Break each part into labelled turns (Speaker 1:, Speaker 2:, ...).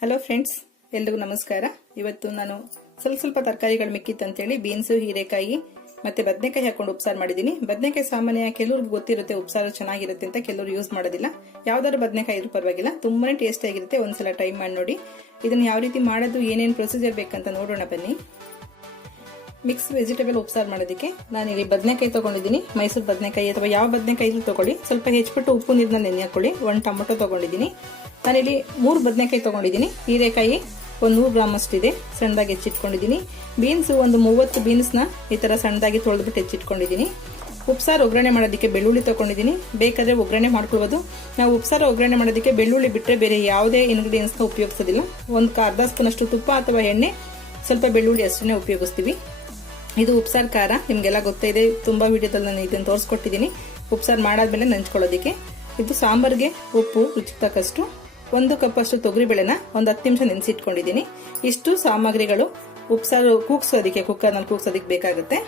Speaker 1: Hello friends ಎಲ್ರಿಗೂ ನಮಸ್ಕಾರ. ಇವತ್ತು ನಾನು ಸ್ವಲ್ಪ ಸ್ವಲ್ಪ ತರಕಾರಿಗಳು ಮಿಕ್ಕಿತ್ತು ಅಂತೇಳಿ ಬೀನ್ಸು, ಹೀರೆಕಾಯಿ ಮತ್ತೆ ಬದನೆಕಾಯಿ ಹಾಕೊಂಡು ಉಪ್ಸಾರು ಮಾಡಿದ್ದೀನಿ. ಬದನೆಕಾಯಿ ಸಾಮಾನ್ಯ ಕೆಲವ್ರಿಗೆ ಗೊತ್ತಿರುತ್ತೆ ಉಪ್ಸಾರು ಚೆನ್ನಾಗಿರುತ್ತೆ ಅಂತ ಕೆಲವರು ಯೂಸ್ ಮಾಡೋದಿಲ್ಲ. ಯಾವ್ದಾದ್ರು ಬದನೆಕಾಯಿ ಇದ್ರೂ ಪರವಾಗಿಲ್ಲ. ತುಂಬಾನೇ ಟೇಸ್ಟ್ ಆಗಿರುತ್ತೆ. ಒಂದ್ಸಲ ಟ್ರೈ ಮಾಡಿ ನೋಡಿ. ಇದನ್ನ ಯಾವ ರೀತಿ ಮಾಡೋದು, ಏನೇನು ಪ್ರೊಸೀಜರ್ ಬೇಕಂತ ನೋಡೋಣ ಬನ್ನಿ. ಮಿಕ್ಸ್ ವೆಜಿಟೇಬಲ್ ಉಪ್ಸಾರು ಮಾಡೋದಕ್ಕೆ ಇಲ್ಲಿ ಬದನೆಕಾಯಿ ತಗೊಂಡಿದ್ದೀನಿ. ಮೈಸೂರು ಬದನೆಕಾಯಿ ಅಥವಾ ಯಾವ ಬದನೆಕಾಯಿ ತಗೊಳ್ಳಿ. ಸ್ವಲ್ಪ ಹೆಚ್ಚಿಬಿಟ್ಟು ಉಪ್ಪು ನೀರನ್ನ ನೆನೆ ಹಾಕೊಳ್ಳಿ. ಒಂದು ಟೊಮೊಟೊ ತಗೊಂಡಿದ್ದೀನಿ. ನಾನಿಲ್ಲಿ ಮೂರು ಬದನೆಕಾಯಿ ತೊಗೊಂಡಿದ್ದೀನಿ. ಹೀರೆಕಾಯಿ ಒಂದು ನೂರು ಗ್ರಾಮ್ ಅಷ್ಟಿದೆ ಸಣ್ಣದಾಗಿ ಹೆಚ್ಚಿಟ್ಕೊಂಡಿದ್ದೀನಿ. ಬೀನ್ಸ್ ಒಂದು ಮೂವತ್ತು ಬೀನ್ಸ್ನ ಈ ಥರ ಸಣ್ಣದಾಗಿ ತೊಳೆದ್ಬಿಟ್ಟು ಹೆಚ್ಚಿಟ್ಕೊಂಡಿದ್ದೀನಿ. ಉಪ್ಸಾರು ಒಗ್ಗರಣೆ ಮಾಡೋದಕ್ಕೆ ಬೆಳ್ಳುಳ್ಳಿ ತೊಗೊಂಡಿದ್ದೀನಿ. ಬೇಕಾದರೆ ಒಗ್ಗರಣೆ ಮಾಡ್ಕೊಳ್ಬೋದು. ನಾವು ಉಪ್ಸಾರು ಒಗ್ಗರಣೆ ಮಾಡೋದಕ್ಕೆ ಬೆಳ್ಳುಳ್ಳಿ ಬಿಟ್ಟರೆ ಬೇರೆ ಯಾವುದೇ ಇಂಗ್ರೀಡಿಯೆಂಟ್ಸ್ನ ಉಪಯೋಗಿಸೋದಿಲ್ಲ. ಒಂದು ಅರ್ಧ ಸ್ಪೂನಷ್ಟು ತುಪ್ಪ ಅಥವಾ ಎಣ್ಣೆ, ಸ್ವಲ್ಪ ಬೆಳ್ಳುಳ್ಳಿ ಅಷ್ಟೇ ಉಪಯೋಗಿಸ್ತೀವಿ. ಇದು ಉಪ್ಸಾರು ಖಾರ, ನಿಮಗೆಲ್ಲ ಗೊತ್ತಿದೆ. ತುಂಬ ವಿಡಿಯೋದಲ್ಲಿ ನಾನು ಇದನ್ನು ತೋರಿಸ್ಕೊಟ್ಟಿದ್ದೀನಿ. ಉಪ್ಸಾರು ಮಾಡಾದ್ಮೇಲೆ ನಂಚ್ಕೊಳ್ಳೋದಕ್ಕೆ. ಇದು ಸಾಂಬಾರಿಗೆ ಉಪ್ಪು ರುಚಿಗೆ ತಕ್ಕಷ್ಟು. ಒಂದು ಕಪ್ ಅಷ್ಟು ತೊಗರಿಬೇಳೆನ ಒಂದು ಹತ್ತು ನಿಮಿಷ ನೆನೆಸಿಟ್ಕೊಂಡಿದ್ದೀನಿ ಇಷ್ಟು ಸಾಮಗ್ರಿಗಳು ಉಪ್ಸಾರು ಕೂಗ್ಸೋದಕ್ಕೆ ಕುಕ್ಕರ್ನಲ್ಲಿ ಕೂಗ್ಸೋದಕ್ಕೆ ಬೇಕಾಗುತ್ತೆ.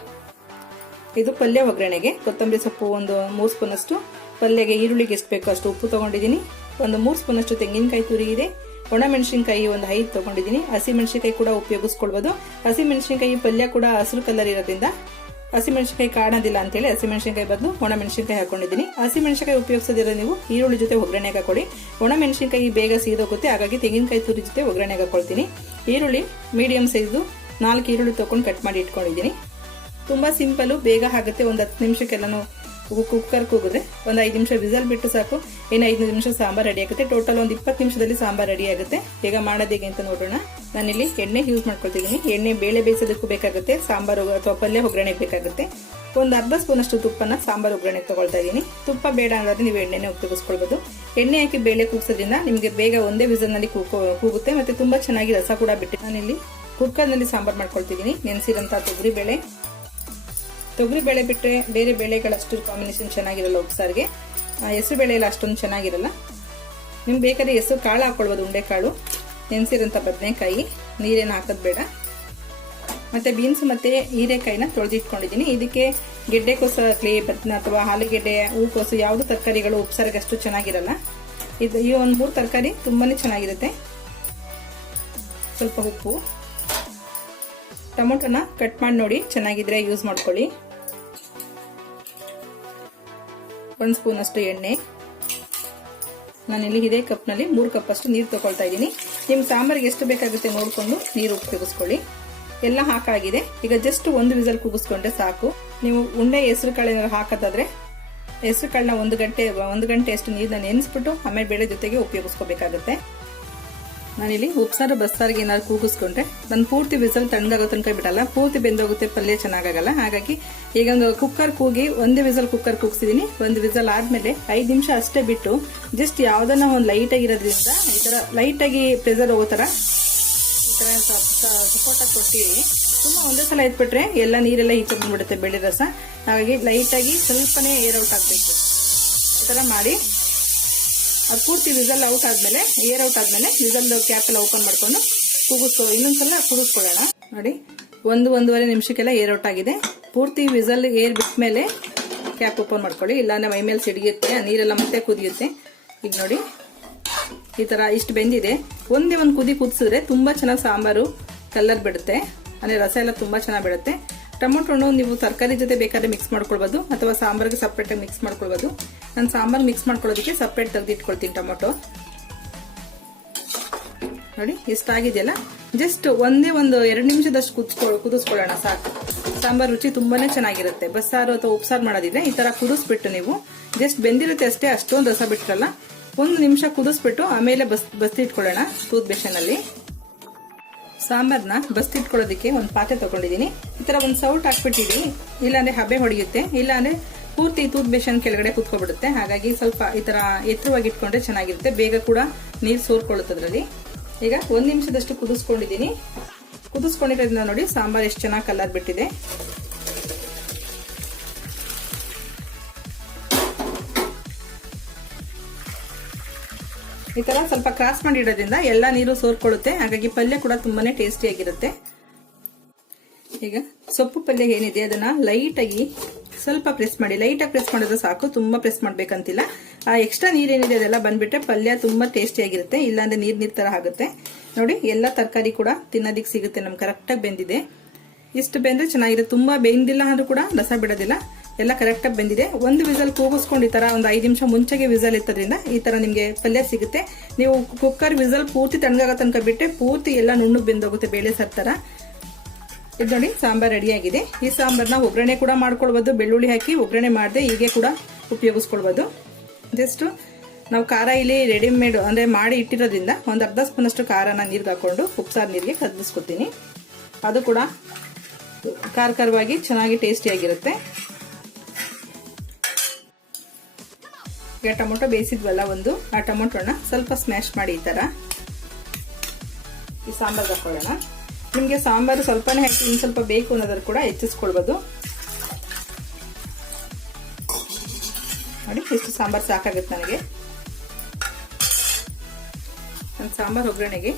Speaker 1: ಇದು ಪಲ್ಯ ಒಗ್ಗರಣೆಗೆ. ಕೊತ್ತಂಬರಿ ಸೊಪ್ಪು ಒಂದು ಮೂರು ಸ್ಪೂನ್ ಅಷ್ಟು ಪಲ್ಯಗೆ ಈರುಳ್ಳಿಗೆ ಎಷ್ಟು ಬೇಕೋ ಅಷ್ಟು ಉಪ್ಪು ತೊಗೊಂಡಿದ್ದೀನಿ ಒಂದು ಮೂರು ಸ್ಪೂನ್ ಅಷ್ಟು ತೆಂಗಿನಕಾಯಿ ತುರಿ ಇದೆ. ಒಣಮೆಣಸಿನ್ಕಾಯಿ ಒಂದು ಐದು ತೊಗೊಂಡಿದ್ದೀನಿ ಹಸಿ ಮೆಣಸಿನಕಾಯಿ ಕೂಡ ಉಪಯೋಗಿಸ್ಕೊಳ್ಬೋದು. ಹಸಿ ಮೆಣಸಿನಕಾಯಿ ಪಲ್ಯ ಕೂಡ ಹಸಿರು ಕಲರ್ ಇರೋದ್ರಿಂದ ಹಸಿ ಮೆಣಸಿನಕಾಯಿ ಕಾಣೋದಿಲ್ಲ ಅಂತೇಳಿ ಹಸಿ ಮೆಣಸಿನಕಾಯಿ ಬದಲು ಒಣ ಮೆಣಸಿನಕಾಯಿ ಹಾಕೊಂಡಿದ್ದೀನಿ. ಹಸಿಮೆಣಸಿನಕಾಯಿ ಉಪಯೋಗಿಸೋದಿರೋ ನೀವು ಈರುಳ್ಳಿ ಜೊತೆ ಒಗ್ಗರಣೆಗೆ ಹಾಕೊಳ್ಳಿ ಒಣ ಮೆಣಸಿನಕಾಯಿ ಬೇಗ ಸೀದೋಗುತ್ತೆ, ಹಾಗಾಗಿ ತೆಂಗಿನಕಾಯಿ ತುರಿ ಜೊತೆ ಒಗ್ಗರಣೆಗೆ ಹಾಕೊಳ್ತೀನಿ. ಈರುಳ್ಳಿ ಮೀಡಿಯಂ ಸೈಜು ನಾಲ್ಕು ಈರುಳ್ಳಿ ತೊಗೊಂಡು ಕಟ್ ಮಾಡಿ ಇಟ್ಕೊಂಡಿದ್ದೀನಿ. ತುಂಬ ಸಿಂಪಲ್ಲು ಬೇಗ ಆಗುತ್ತೆ. ಒಂದು ಹತ್ತು ನಿಮಿಷಕ್ಕೆಲ್ಲನೂ ಕುಕ್ಕರ್ ಕೂಗಿದ್ರೆ ಒಂದು ಐದು ನಿಮಿಷ ವಿಸಲ್ ಬಿಟ್ಟು ಸಾಕು. ಇನ್ನು ಐದು ನಿಮಿಷ ಸಾಂಬಾರು ರೆಡಿ ಆಗುತ್ತೆ. ಟೋಟಲ್ ಒಂದು ಇಪ್ಪತ್ತು ನಿಮಿಷದಲ್ಲಿ ಸಾಂಬಾರು ರೆಡಿ ಆಗುತ್ತೆ. ಹೇಗೆ ಅಂತ ನೋಡೋಣ. ನಾನಿಲ್ಲಿ ಎಣ್ಣೆ ಯೂಸ್ ಮಾಡ್ಕೊಳ್ತಿದ್ದೀನಿ. ಎಣ್ಣೆ ಬೇಳೆ ಬೇಯಿಸೋದಕ್ಕೂ ಬೇಕಾಗುತ್ತೆ, ಸಾಂಬಾರು ಅಥವಾ ಪಲ್ಯ ಒಗ್ಗರಣೆಗೆ ಬೇಕಾಗುತ್ತೆ. ಒಂದು ಅರ್ಧ ಸ್ಪೂನ್ ಅಷ್ಟು ತುಪ್ಪನ ಸಾಂಬಾರು ಒಗ್ಗರಣೆ ತೊಗೊಳ್ತಾ ಇದ್ದೀನಿ ತುಪ್ಪ ಬೇಡ ಅಂದರೆ ನೀವು ಎಣ್ಣೆನೇ ಉಪಯೋಗಿಸ್ಕೊಳ್ಬೋದು ಎಣ್ಣೆ ಹಾಕಿ ಬೇಳೆ ಕೂಗಿಸೋದ್ರಿಂದ ನಿಮಗೆ ಬೇಗ ಒಂದೇ ವಿಸಲ್ನಲ್ಲಿ ಕೂಗುತ್ತೆ ಮತ್ತು ತುಂಬ ಚೆನ್ನಾಗಿ ರಸ ಕೂಡ ಬಿಟ್ಟು ನಾನಿಲ್ಲಿ ಕುಕ್ಕರ್ನಲ್ಲಿ ಸಾಂಬಾರು ಮಾಡ್ಕೊಳ್ತಿದ್ದೀನಿ ನೆನೆಸಿರೋಂಥ ತೊಗರಿ ಬೇಳೆ. ತೊಗರಿ ಬೇಳೆ ಬಿಟ್ಟರೆ ಬೇರೆ ಬೇಳೆಗಳಷ್ಟು ಕಾಂಬಿನೇಷನ್ ಚೆನ್ನಾಗಿರಲ್ಲ ಉಪ್ಸಾರಿಗೆ. ಹೆಸರು ಬೇಳೆಯಲ್ಲ ಅಷ್ಟೊಂದು ಚೆನ್ನಾಗಿರಲ್ಲ. ನಿಮ್ಗೆ ಬೇಕಾದ್ರೆ ಹೆಸರು ಕಾಳು ಹಾಕೊಳ್ಬೋದು, ಉಂಡೆಕಾಳು. ನೆನೆಸಿರೋಂಥ ಬದನೆಕಾಯಿ, ನೀರೇನು ಹಾಕೋದು ಬೇಡ. ಮತ್ತು ಬೀನ್ಸ್ ಮತ್ತು ಹೀರೆಕಾಯಿನ ತೊಳೆದಿಟ್ಕೊಂಡಿದ್ದೀನಿ. ಇದಕ್ಕೆ ಗೆಡ್ಡೆಕೋಸು ಆಗಲಿ ಬದ್ನ ಅಥವಾ ಆಲೂಗೆಡ್ಡೆ ಹೂಕೋಸು ಯಾವುದು ತರಕಾರಿಗಳು ಉಪ್ಸಾರಿಗೆ ಅಷ್ಟು ಚೆನ್ನಾಗಿರಲ್ಲ. ಇದು ಈ ಒಂದು ಮೂರು ತರಕಾರಿ ತುಂಬಾ ಚೆನ್ನಾಗಿರುತ್ತೆ. ಸ್ವಲ್ಪ ಉಪ್ಪು. ಟೊಮೊಟೊನ ಕಟ್ ಮಾಡಿ ನೋಡಿ ಚೆನ್ನಾಗಿದ್ರೆ ಯೂಸ್ ಮಾಡ್ಕೊಳ್ಳಿ. ಒಂದು ಸ್ಪೂನ್ ಅಷ್ಟು ಎಣ್ಣೆ. ನಾನಿಲ್ಲಿ ಇದೇ ಕಪ್ನಲ್ಲಿ ಮೂರು ಕಪ್ ಅಷ್ಟು ನೀರು ತೊಗೊಳ್ತಾ ಇದ್ದೀನಿ. ನಿಮ್ಮ ಸಾಂಬಾರಿಗೆ ಎಷ್ಟು ಬೇಕಾಗುತ್ತೆ ನೋಡಿಕೊಂಡು ನೀರು ಉಪಯೋಗಿಸ್ಕೊಳ್ಳಿ ಎಲ್ಲ ಹಾಕಾಗಿದೆ. ಈಗ ಜಸ್ಟ್ ಒಂದು ವಿಸಲ್ ಕೂಗಿಸ್ಕೊಂಡ್ರೆ ಸಾಕು. ನೀವು ಉಂಡೆ ಹೆಸರು ಕಾಳು ಹಾಕೋದಾದ್ರೆ ಹೆಸರು ಕಾಳನ್ನ ಒಂದು ಗಂಟೆ ಒಂದು ಗಂಟೆ ಅಷ್ಟು ನೀರನ್ನ ನೆನೆಸ್ಬಿಟ್ಟು ಆಮೇಲೆ ಬೇಳೆ ಜೊತೆಗೆ ಉಪಯೋಗಿಸ್ಕೋಬೇಕಾಗುತ್ತೆ. ನಾನಿಲ್ಲಿ ಉಪ್ಸಾರು, ಬಸ್ಸಾರಿಗೆ ಏನಾದ್ರು ಕೂಗಿಸ್ಕೊಂಡ್ರೆ ನಾನು ಪೂರ್ತಿ ವಿಸಲ್ ತಣ್ಣಗಾಗೋ ತನಕ ಬಿಡಲ್ಲ. ಪೂರ್ತಿ ಬೆಂದೋಗುತ್ತೆ, ಪಲ್ಯ ಚೆನ್ನಾಗಾಗಲ್ಲ. ಹಾಗಾಗಿ ಈಗ ಒಂದು ಕುಕ್ಕರ್ ಕೂಗಿ ಒಂದೇ ವಿಸಲ್ ಕುಕ್ಕರ್ ಕೂಗ್ಸಿದೀನಿ. ಒಂದು ವಿಸಲ್ ಆದ್ಮೇಲೆ ಐದು ನಿಮಿಷ ಅಷ್ಟೇ ಬಿಟ್ಟು ಜಸ್ಟ್ ಯಾವ್ದನ್ನ ಒಂದು ಲೈಟ್ ಆಗಿರೋದ್ರಿಂದ ಈ ತರ ಲೈಟ್ ಆಗಿ ಪ್ರೆಸರ್ ಹೋಗೋ ತರ ಈ ತರ ಸಪೋರ್ಟ್ ಕೊಟ್ಟಿರಿ ತುಂಬಾ ಒಂದೇ ಸಲ ಎತ್ಬಿಟ್ರೆ ಎಲ್ಲ ನೀರೆಲ್ಲ ಈಚೆ ಬಂದ್ಬಿಡುತ್ತೆ ಬೆಳೆ ರಸ. ಹಾಗಾಗಿ ಲೈಟ್ ಆಗಿ ಸ್ವಲ್ಪನೇ ಏರ್ ಔಟ್ ಆಗ್ಬೇಕು. ಈ ತರ ಮಾಡಿ ಅದು ಪೂರ್ತಿ ವಿಸಲ್ ಔಟ್ ಆದ್ಮೇಲೆ ಏರ್ ಔಟ್ ಆದ್ಮೇಲೆ ವಿಸಲ್ ಕ್ಯಾಪ್ ಎಲ್ಲ ಓಪನ್ ಮಾಡ್ಕೊಂಡು ಕೂಗಿಸ್ಕೊ ಇನ್ನೊಂದ್ಸಲ ಕೂಗಿಸ್ಕೊಳ್ಳೋಣ. ನೋಡಿ, ಒಂದು, ಒಂದೂವರೆ ನಿಮಿಷಕ್ಕೆಲ್ಲ ಏರ್ ಔಟ್ ಆಗಿದೆ. ಪೂರ್ತಿ ವಿಸಲ್ ಏರ್ ಬಿಟ್ಮೇಲೆ ಕ್ಯಾಪ್ ಓಪನ್ ಮಾಡ್ಕೊಳ್ಳಿ. ಇಲ್ಲಾಂದ್ರೆ ಮೈ ಮೇಲೆ ಸಿಡಿಯುತ್ತೆ ನೀರೆಲ್ಲ ಮತ್ತೆ ಕುದಿಯುತ್ತೆ. ಈಗ ನೋಡಿ, ಈ ತರ ಇಷ್ಟು ಬೆಂದಿದೆ. ಒಂದೇ ಒಂದು ಕುದಿ ಕುದಿಸಿದ್ರೆ ತುಂಬಾ ಚೆನ್ನಾಗಿ ಸಾಂಬಾರು ಕಲರ್ ಬಿಡುತ್ತೆ. ಅಂದರೆ ರಸ ಎಲ್ಲ ತುಂಬಾ ಚೆನ್ನಾಗಿ ಬಿಡುತ್ತೆ. ಟೊಮೊಟೊನು ನೀವು ತರಕಾರಿ ಜೊತೆ ಬೇಕಾದ್ರೆ ಮಿಕ್ಸ್ ಮಾಡ್ಕೊಳ್ಬೋದು, ಅಥವಾ ಸಾಂಬಾರ್ಗೆ ಸಪ್ರೇಟಾಗಿ ಮಿಕ್ಸ್ ಮಾಡ್ಕೊಳ್ಬೋದು. ನಾನು ಸಾಂಬಾರ್ ಮಿಕ್ಸ್ ಮಾಡ್ಕೊಳ್ಳೋದಕ್ಕೆ ಸಪ್ರೇಟ್ ತೆಗೆದಿಟ್ಕೊಳ್ತೀನಿ ಟೊಮೊಟೊ. ನೋಡಿ ಎಷ್ಟಾಗಿದೆಯಲ್ಲ ಜಸ್ಟ್ ಒಂದೇ ಒಂದು ಎರಡು ನಿಮಿಷದಷ್ಟು ಕುದಿಸ್ಕೊಳ್ ಕುದಿಸ್ಕೊಳ್ಳೋಣ, ಸಾಕು. ಸಾಂಬಾರ್ ರುಚಿ ತುಂಬಾನೇ ಚೆನ್ನಾಗಿರುತ್ತೆ. ಬಸ್ಸಾರು ಅಥವಾ ಉಪ್ಸಾರು ಮಾಡೋದಿದ್ರೆ ಈ ತರ ಕುದಿಸ್ಬಿಟ್ಟು ನೀವು ಜಸ್ಟ್ ಬೆಂದಿರುತ್ತೆ ಅಷ್ಟೇ, ಅಷ್ಟೊಂದು ರಸ ಬಿಟ್ಟಿರಲ್ಲ ಒಂದು ನಿಮಿಷ ಕುದಿಸ್ಬಿಟ್ಟು ಆಮೇಲೆ ಬಸ್, ಬಸ್ತಿಟ್ಕೊಳ್ಳೋಣ ಟೂತ್ ಬೇಷನಲ್ಲಿ ಸಾಂಬಾರ್ನ ಬಸ್ತಿಟ್ಕೊಳ್ಳೋದಕ್ಕೆ ಒಂದು ಪಾತ್ರೆ ತಗೊಂಡಿದ್ದೀನಿ. ಈ ಥರ ಒಂದು ಸೌಟ್ ಹಾಕ್ಬಿಟ್ಟಿದ್ದೀನಿ. ಇಲ್ಲಾಂದರೆ ಹಬೆ ಹೊಡೆಯುತ್ತೆ. ಇಲ್ಲಾಂದರೆ ಪೂರ್ತಿ ತೂತ್ ಬೇಷನ್ ಕೆಳಗಡೆ ಕುತ್ಕೊಬಿಡುತ್ತೆ. ಹಾಗಾಗಿ ಸ್ವಲ್ಪ ಈ ಥರ ಎತ್ತರವಾಗಿ ಇಟ್ಕೊಂಡ್ರೆ ಚೆನ್ನಾಗಿರುತ್ತೆ. ಬೇಗ ಕೂಡ ನೀರು ಸೋರ್ಕೊಳ್ಳುತ್ತೆ ಅದರಲ್ಲಿ ಈಗ ಒಂದು ನಿಮಿಷದಷ್ಟು ಕುದಿಸ್ಕೊಂಡಿದ್ದೀನಿ. ಕುದಿಸ್ಕೊಂಡಿರೋದ್ರಿಂದ ನೋಡಿ ಸಾಂಬಾರು ಎಷ್ಟು ಚೆನ್ನಾಗಿ ಕಲರ್ ಬಿಟ್ಟಿದೆ. ಈ ತರ ಸ್ವಲ್ಪ ಕ್ರಾಸ್ ಮಾಡಿ ಇಡೋದ್ರಿಂದ ಎಲ್ಲ ನೀರು ಸೋರ್ಕೊಳ್ಳುತ್ತೆ. ಹಾಗಾಗಿ ಪಲ್ಯ ಕೂಡ ತುಂಬಾನೇ ಟೇಸ್ಟಿಯಾಗಿರುತ್ತೆ ಈಗ ಸೊಪ್ಪು ಪಲ್ಯ ಏನಿದೆ, ಅದನ್ನ ಲೈಟಾಗಿ ಸ್ವಲ್ಪ ಪ್ರೆಸ್ ಮಾಡಿ. ಲೈಟಾಗಿ ಪ್ರೆಸ್ ಮಾಡಿದ್ರೆ ಸಾಕು, ತುಂಬಾ ಪ್ರೆಸ್ ಮಾಡ್ಬೇಕಂತಿಲ್ಲ. ಆ ಎಕ್ಸ್ಟ್ರಾ ನೀರೇನಿದೆ, ಅದೆಲ್ಲ ಬಂದ್ಬಿಟ್ರೆ ಪಲ್ಯ ತುಂಬಾ ಟೇಸ್ಟಿಯಾಗಿರುತ್ತೆ ಇಲ್ಲಾಂದ್ರೆ ನೀರ್ ನೀರ್ ತರ ಆಗುತ್ತೆ. ನೋಡಿ, ಎಲ್ಲ ತರಕಾರಿ ಕೂಡ ತಿನ್ನೋದಿಕ್ಕೆ ಸಿಗುತ್ತೆ, ನಮ್ಗೆ ಕರೆಕ್ಟಾಗಿ ಬೆಂದಿದೆ. ಇಷ್ಟು ಬೆಂದ್ರೆ ಚೆನ್ನಾಗಿದೆ ತುಂಬಾ ಬೆಂದಿಲ್ಲ ಅಂದ್ರೂ ಕೂಡ ರಸ ಬಿಡೋದಿಲ್ಲ. ಎಲ್ಲ ಕರೆಕ್ಟಾಗಿ ಬಂದಿದೆ. ಒಂದು ವಿಸಲ್ ಕೂಗಿಸ್ಕೊಂಡು ಈ ತರ ಒಂದು ಐದು ನಿಮಿಷ ಮುಂಚೆಗೆ ವಿಸಲ್ ಇತ್ತದ್ರಿಂದ ಈ ತರ ನಿಮಗೆ ಪಲ್ಯ ಸಿಗುತ್ತೆ. ನೀವು ಕುಕ್ಕರ್ ವಿಸಲ್ ಪೂರ್ತಿ ತಣ್ಣಗಾಗೋ ತನಕ ಬಿಟ್ಟೆ ಪೂರ್ತಿ ಎಲ್ಲ ನುಣ್ಣಗೆ ಬೆಂದೋಗುತ್ತೆ ಬೇಳೆ ಸರ್ ತರ. ಇದು ನೋಡಿ ಸಾಂಬಾರ್ ರೆಡಿಯಾಗಿದೆ ಈ ಸಾಂಬಾರ್ನ ಒಗ್ಗರಣೆ ಕೂಡ ಮಾಡ್ಕೊಳ್ಬೋದು. ಬೆಳ್ಳುಳ್ಳಿ ಹಾಕಿ ಒಗ್ಗರಣೆ ಮಾಡದೆ ಹೀಗೆ ಕೂಡ ಉಪಯೋಗಿಸ್ಕೊಳ್ಬೋದು. ಜಸ್ಟ್ ನಾವು ಖಾರ ಇಲ್ಲಿ ರೆಡಿಮೇಡ್ ಅಂದ್ರೆ ಮಾಡಿ ಇಟ್ಟಿರೋದ್ರಿಂದ ಒಂದು ಅರ್ಧ ಸ್ಪೂನ್ ಅಷ್ಟು ಖಾರನ ನೀರಿಗೆ ಹಾಕೊಂಡು ಉಪ್ಸಾರು ನೀರಿಗೆ ಕದಲಿಸ್ಕೊತೀನಿ ಅದು ಕೂಡ ಖಾರ ಖಾರವಾಗಿ ಚೆನ್ನಾಗಿ ಟೇಸ್ಟಿಯಾಗಿರುತ್ತೆ ಈಗ ಟೊಮೊಟೊ ಬೇಯಿಸಿದ್ವಲ್ಲ ಒಂದು, ಆ ಟೊಮೊಟೊನ ಸ್ವಲ್ಪ ಸ್ಮ್ಯಾಶ್ ಮಾಡಿ ಈ ಥರ ಈ ಸಾಂಬಾರು ಹಾಕೊಳ್ಳೋಣ. ನಿಮಗೆ ಸಾಂಬಾರು ಸ್ವಲ್ಪನೇ ಹಾಕಿ ಇನ್ನು ಸ್ವಲ್ಪ ಬೇಕು ಅನ್ನೋದ್ರ ಕೂಡ ಹೆಚ್ಚಿಸ್ಕೊಳ್ಬೋದು. ನೋಡಿ ಎಷ್ಟು ಸಾಂಬಾರು ಸಾಕಾಗುತ್ತೆ ನನಗೆ. ನಾನು ಸಾಂಬಾರು ಒಗ್ಗರಣೆಗೆ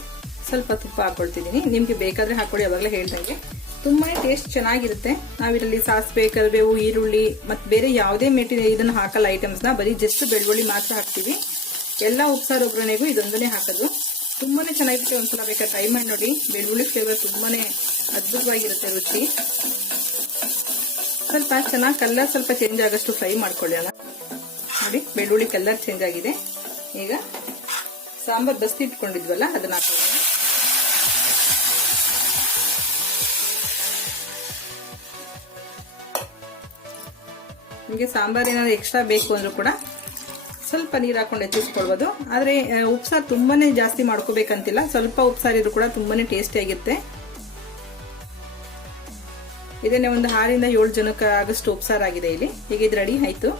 Speaker 1: ಸ್ವಲ್ಪ ತುಪ್ಪ ಹಾಕೊಳ್ತಿದ್ದೀನಿ. ನಿಮಗೆ ಬೇಕಾದರೆ ಹಾಕೊಳ್ಳಿ ಅವಾಗಲೇ ಹೇಳ್ದಂಗೆ. ತುಂಬಾ ಟೇಸ್ಟ್ ಚೆನ್ನಾಗಿರುತ್ತೆ. ನಾವಿರಲ್ಲಿ ಸಾಸಿವೆ ಕರಿಬೇವು ಈರುಳ್ಳಿ, ಮತ್ತು ಬೇರೆ ಯಾವುದೇ ಮೆಟೀರಿಯಲ್, ಇದನ್ನು ಹಾಕಲ್ಲ ಐಟಮ್ಸ್ನ ಬರೀ ಜಸ್ಟ್ ಬೆಳ್ಳುಳ್ಳಿ ಮಾತ್ರ ಹಾಕ್ತೀವಿ. ಎಲ್ಲ ಉಪ್ಸಾರು ಒಗ್ಗರಣೆಗೂ ಇದೊಂದನೇ ಹಾಕೋದು. ತುಂಬಾ ಚೆನ್ನಾಗಿರುತ್ತೆ, ಒಂದ್ಸಲ ಬೇಕಾದ್ರೆ ಟ್ರೈ ಮಾಡಿ ನೋಡಿ. ಬೆಳ್ಳುಳ್ಳಿ ಫ್ಲೇವರ್ ತುಂಬಾ ಅದ್ಭುತವಾಗಿರುತ್ತೆ ರುಚಿ. ಸ್ವಲ್ಪ ಚೆನ್ನಾಗಿ ಕಲರ್ ಸ್ವಲ್ಪ ಚೇಂಜ್ ಆಗೋಷ್ಟು ಫ್ರೈ ಮಾಡ್ಕೊಳ್ಳೋಣ. ನೋಡಿ, ಬೆಳ್ಳುಳ್ಳಿ ಕಲರ್ ಚೇಂಜ್ ಆಗಿದೆ. ಈಗ ಸಾಂಬಾರ್ ಬಸ್ತಿ ಇಟ್ಕೊಂಡಿದ್ವಲ್ಲ ಅದನ್ನ ಹಾಕೊಳ್ಳೋಣ ನಿಮಗೆ ಸಾಂಬಾರು ಏನಾದ್ರು ಎಕ್ಸ್ಟ್ರಾ ಬೇಕು ಅಂದರೂ ಕೂಡ ಸ್ವಲ್ಪ ನೀರು ಹಾಕೊಂಡು ಹೆಚ್ಚಿಸ್ಕೊಳ್ಬೋದು ಆದರೆ ಉಪ್ಸಾರು ತುಂಬಾ ಜಾಸ್ತಿ ಮಾಡ್ಕೋಬೇಕಂತಿಲ್ಲ. ಸ್ವಲ್ಪ ಉಪ್ಸಾರಿದ್ರು ಕೂಡ ತುಂಬಾ ಟೇಸ್ಟಿ ಆಗಿರುತ್ತೆ. ಇದನ್ನೇ ಒಂದು ಆರಿಂದ ಏಳು ಜನಕ್ಕೆ ಆಗಷ್ಟು ಉಪ್ಸಾರು ಆಗಿದೆ ಇಲ್ಲಿ. ಈಗ ಇದು ರೆಡಿ ಆಯಿತು.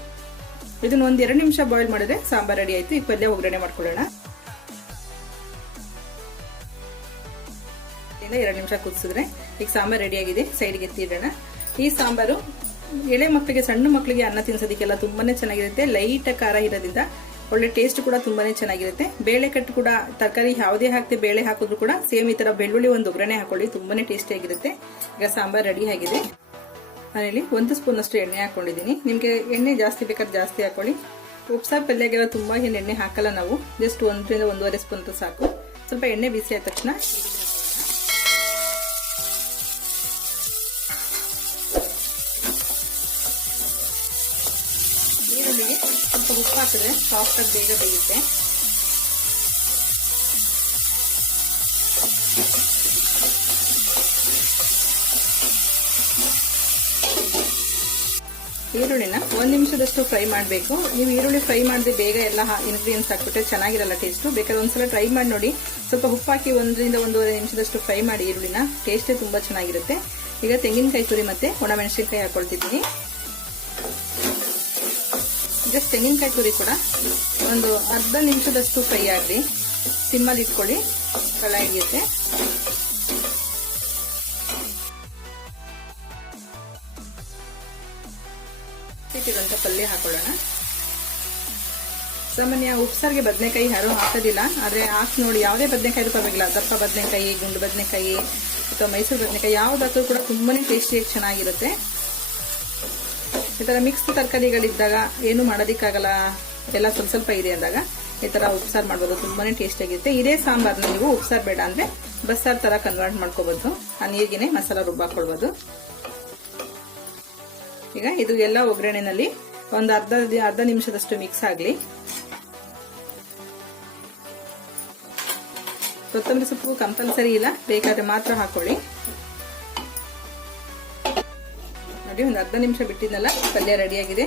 Speaker 1: ಇದನ್ನ ಒಂದು ಎರಡು ನಿಮಿಷ ಬಾಯ್ಲ್ ಮಾಡಿದ್ರೆ ಸಾಂಬಾರು ರೆಡಿ ಆಯಿತು. ಈಗ ಪಲ್ಯ ಒಗ್ಗರಣೆ ಮಾಡ್ಕೊಳ್ಳೋಣ. ಎರಡು ನಿಮಿಷ ಕುದಿಸಿದ್ರೆ ಈಗ ಸಾಂಬಾರು ರೆಡಿ ಆಗಿದೆ. ಸೈಡ್ಗೆ ಎತ್ತಿಡೋಣ. ಈ ಸಾಂಬಾರು ಎಳೆ ಮಕ್ಕಳಿಗೆ, ಸಣ್ಣ ಮಕ್ಕಳಿಗೆ ಅನ್ನ ತಿನ್ಸೋದಕ್ಕೆಲ್ಲ ತುಂಬಾನೇ ಚೆನ್ನಾಗಿರುತ್ತೆ. ಲೈಟ್ ಖಾರ ಇರೋದ್ರಿಂದ ಒಳ್ಳೆ ಟೇಸ್ಟ್ ಕೂಡ ತುಂಬಾನೇ ಚೆನ್ನಾಗಿರುತ್ತೆ. ಬೇಳೆ ಕಟ್ಟು ಕೂಡ, ತರಕಾರಿ ಯಾವುದೇ ಹಾಕದೆ ಬೇಳೆ ಹಾಕಿದ್ರು ಕೂಡ ಸೇಮ್ ಈ ತರ ಬೆಳ್ಳುಳ್ಳಿ ಒಂದು ಒಗ್ಗರಣೆ ಹಾಕೊಳ್ಳಿ, ತುಂಬಾನೇ ಟೇಸ್ಟಿ ಆಗಿರುತ್ತೆ. ಈಗ ಸಾಂಬಾರ್ ರೆಡಿ ಆಗಿದೆ. ನಾನಿಲ್ಲಿ ಒಂದು ಸ್ಪೂನ್ ಅಷ್ಟು ಎಣ್ಣೆ ಹಾಕೊಂಡಿದ್ದೀನಿ. ನಿಮಗೆ ಎಣ್ಣೆ ಜಾಸ್ತಿ ಬೇಕಾದ್ರೆ ಜಾಸ್ತಿ ಹಾಕೊಳ್ಳಿ. ಉಪ್ಸಾರು ಪಲ್ಯಗೆಲ್ಲ ತುಂಬಾ ಏನು ಎಣ್ಣೆ ಹಾಕಲ್ಲ ನಾವು. ಜಸ್ಟ್ ಒಂದರಿಂದ ಒಂದೂವರೆ ಸ್ಪೂನ್ ಸಾಕು. ಸ್ವಲ್ಪ ಎಣ್ಣೆ ಬಿಸಿ ಆದ ತಕ್ಷಣ ಉಪ್ಪು ಹಾಕಿದ್ರೆ ಸಾಫ್ಟಾಗಿ ಬೇಗ ಬೇಯುತ್ತೆ. ಈರುಳ್ಳಿನ ಒಂದು ನಿಮಿಷದಷ್ಟು ಫ್ರೈ ಮಾಡಬೇಕು. ನೀವು ಈರುಳ್ಳಿ ಫ್ರೈ ಮಾಡಿದ್ರೆ ಬೇಗ ಎಲ್ಲ ಇಂಗ್ರೀಡಿಯನ್ಸ್ ಹಾಕ್ಬಿಟ್ರೆ ಚೆನ್ನಾಗಿರಲ್ಲ ಟೇಸ್ಟ್ ಬೇಕಾದ್ರೆ ಒಂದ್ಸಲ ಟ್ರೈ ಮಾಡಿ ನೋಡಿ. ಸ್ವಲ್ಪ ಉಪ್ಪು ಹಾಕಿ ಒಂದರಿಂದ ಒಂದೂವರೆ ನಿಮಿಷದಷ್ಟು ಫ್ರೈ ಮಾಡಿ ಈರುಳ್ಳಿನ. ಟೇಸ್ಟೇ ತುಂಬಾ ಚೆನ್ನಾಗಿರುತ್ತೆ. ಈಗ ತೆಂಗಿನಕಾಯಿ ತುರಿ ಮತ್ತೆ ಒಣಮೆಣಸಿನಕಾಯಿ ಹಾಕೊಳ್ತಿದ್ದೀನಿ. ಜಸ್ಟ್ ತೆಂಗಿನಕಾಯಿ ತುರಿ ಕೂಡ. ಒಂದು ಅರ್ಧ ನಿಮಿಷದಷ್ಟು ಫ್ರೈ ಆಗಲಿ. ಸಿಮ್ಮಲ್ಲಿ ಇಟ್ಕೊಳ್ಳಿ. ಕಳ ಹಿಡಿಯುತ್ತೆ ಪಲ್ಯ ಹಾಕೊಳ್ಳೋಣ. ಸಾಮಾನ್ಯ ಉಪ್ಸಾರಿಗೆ ಬದನೆಕಾಯಿ ಯಾರು ಹಾಕೋದಿಲ್ಲ. ಆದ್ರೆ ಹಾಕಿ ನೋಡಿ, ಯಾವುದೇ ಬದನೆಕಾಯಿ ಪರವಾಗಿಲ್ಲ. ದಪ್ಪ ಬದನೆಕಾಯಿ, ಗುಂಡು ಬದನೆಕಾಯಿ, ಅಥವಾ ಮೈಸೂರು ಬದನೆಕಾಯಿ, ಯಾವ್ದಾದ್ರೂ ಕೂಡ ತುಂಬಾನೇ ಟೇಸ್ಟಿಯಾಗಿ ಚೆನ್ನಾಗಿರುತ್ತೆ. ಈ ತರ ಮಿಕ್ಸ್ ತರಕಾರಿಗಳಿದ್ದಾಗ ಏನು ಮಾಡೋದಿಕ್ಕಾಗಲ್ಲ. ಎಲ್ಲ ಸ್ವಲ್ಪ ಸ್ವಲ್ಪ ಇದೆ ಅಂದಾಗ ಈ ತರ ಉಪ್ಸಾರು ಮಾಡ್ಬೋದು. ತುಂಬಾನೇ ಟೇಸ್ಟಿಯಾಗಿರುತ್ತೆ ಇದೇ ಸಾಂಬಾರನ್ನ ನೀವು ಉಪ್ಸಾರು ಬೇಡ ಅಂದ್ರೆ ಬಸ್ಸಾರ್ ತರ ಕನ್ವರ್ಟ್ ಮಾಡ್ಕೋಬೋದು. ಆ ನೀರಿಗೆ ಮಸಾಲ ರುಬ್ಬಾಕೊಳ್ಬೋದು ಈಗ ಇದು ಎಲ್ಲ ಒಗ್ಗರಣೆನಲ್ಲಿ ಒಂದು ಅರ್ಧ ಅರ್ಧ ನಿಮಿಷದಷ್ಟು ಮಿಕ್ಸ್ ಆಗಲಿ. ಕೊತ್ತಂಬರಿ ಸೊಪ್ಪು ಕಂಪಲ್ಸರಿ ಇಲ್ಲ. ಬೇಕಾದ್ರೆ ಮಾತ್ರ ಹಾಕೊಳ್ಳಿ. ನೋಡಿ, ಒಂದು ಅರ್ಧ ನಿಮಿಷ ಬಿಟ್ಟಿದ್ನಲ್ಲ ಪಲ್ಯ ರೆಡಿಯಾಗಿದೆ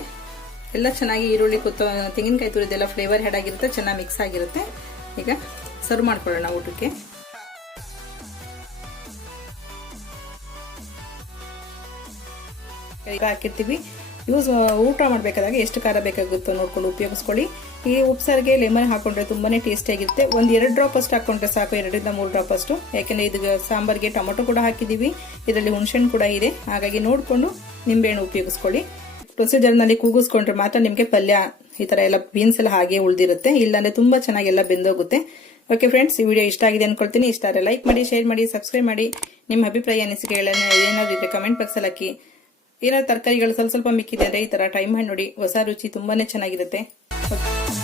Speaker 1: ಎಲ್ಲ ಚೆನ್ನಾಗಿ ಈರುಳ್ಳಿ ಕೊತ್ತ ತೆಂಗಿನಕಾಯಿ ತುರಿದೆಲ್ಲ ಫ್ಲೇವರ್ ಹೆಡ್ ಆಗಿರುತ್ತೆ, ಚೆನ್ನಾಗಿ ಮಿಕ್ಸ್ ಆಗಿರುತ್ತೆ. ಈಗ ಸರ್ವ್ ಮಾಡ್ಕೊಳ್ಳೋಣ ಊಟಕ್ಕೆ. ಹಾಕಿರ್ತೀವಿ. ಯೂಸ್ ಊಟ ಮಾಡಬೇಕಾದಾಗ ಎಷ್ಟು ಖಾರ ಬೇಕಾಗುತ್ತೋ ನೋಡ್ಕೊಂಡು ಉಪಯೋಗಿಸ್ಕೊಳ್ಳಿ. ಈ ಉಪ್ಸಾರಿಗೆ ಲೆಮನ್ ಹಾಕೊಂಡ್ರೆ ತುಂಬಾನೇ ಟೇಸ್ಟಿಯಾಗಿರುತ್ತೆ ಒಂದು ಎರಡು ಡ್ರಾಪ್ ಅಷ್ಟು ಹಾಕೊಂಡ್ರೆ ಸಾಕು, ಎರಡರಿಂದ ಮೂರು ಡ್ರಾಪ್ ಅಷ್ಟು. ಯಾಕೆಂದ್ರೆ ಇದು ಸಾಂಬಾರ್ಗೆ ಟೊಮೊಟೊ ಕೂಡ ಹಾಕಿದೀವಿ. ಇದರಲ್ಲಿ ಹುಣಸೆಹಣ್ಣು ಕೂಡ ಇದೆ. ಹಾಗಾಗಿ ನೋಡಿಕೊಂಡು ನಿಂಬೆಹಣ್ಣು ಉಪಯೋಗಿಸ್ಕೊಳ್ಳಿ. ಪ್ರೊಸೀಜರ್ನಲ್ಲಿ ಕೂಗಿಸ್ಕೊಂಡ್ರೆ ಮಾತ್ರ ನಿಮಗೆ ಪಲ್ಯ ಈ ತರ ಎಲ್ಲ ಬೀನ್ಸ್ ಎಲ್ಲ ಹಾಗೆ ಉಳಿದಿರುತ್ತೆ. ಇಲ್ಲಾಂದ್ರೆ ತುಂಬಾ ಚೆನ್ನಾಗಿ ಎಲ್ಲ ಬೆಂದೋಗುತ್ತೆ. ಓಕೆ ಫ್ರೆಂಡ್ಸ್ ಈ ವಿಡಿಯೋ ಇಷ್ಟ ಆಗಿದೆ ಅನ್ಕೊಳ್ತೀನಿ. ಇಷ್ಟ ಆದರೆ ಲೈಕ್ ಮಾಡಿ ಶೇರ್ ಮಾಡಿ ಸಬ್ಸ್ಕ್ರೈಬ್ ಮಾಡಿ. ನಿಮ್ಮ ಅಭಿಪ್ರಾಯ, ಅನಿಸಿಕೆಗಳನ್ನು ಏನಾದರೂ ಇದ್ರೆ ಕಮೆಂಟ್ ಬಾಕ್ಸಲ್ಲಿ ಹಾಕಿ. ಏನಾದ್ರು ತರಕಾರಿಗಳು ಸ್ವಲ್ಪ ಸ್ವಲ್ಪ ಮಿಕ್ಕಿದೆ ಅಂದರೆ ಈ ಥರ ಟೈಮ್ ಮಾಡಿ ನೋಡಿ. ಹೊಸ ರುಚಿ ತುಂಬಾನೇ ಚೆನ್ನಾಗಿರುತ್ತೆ. Bye.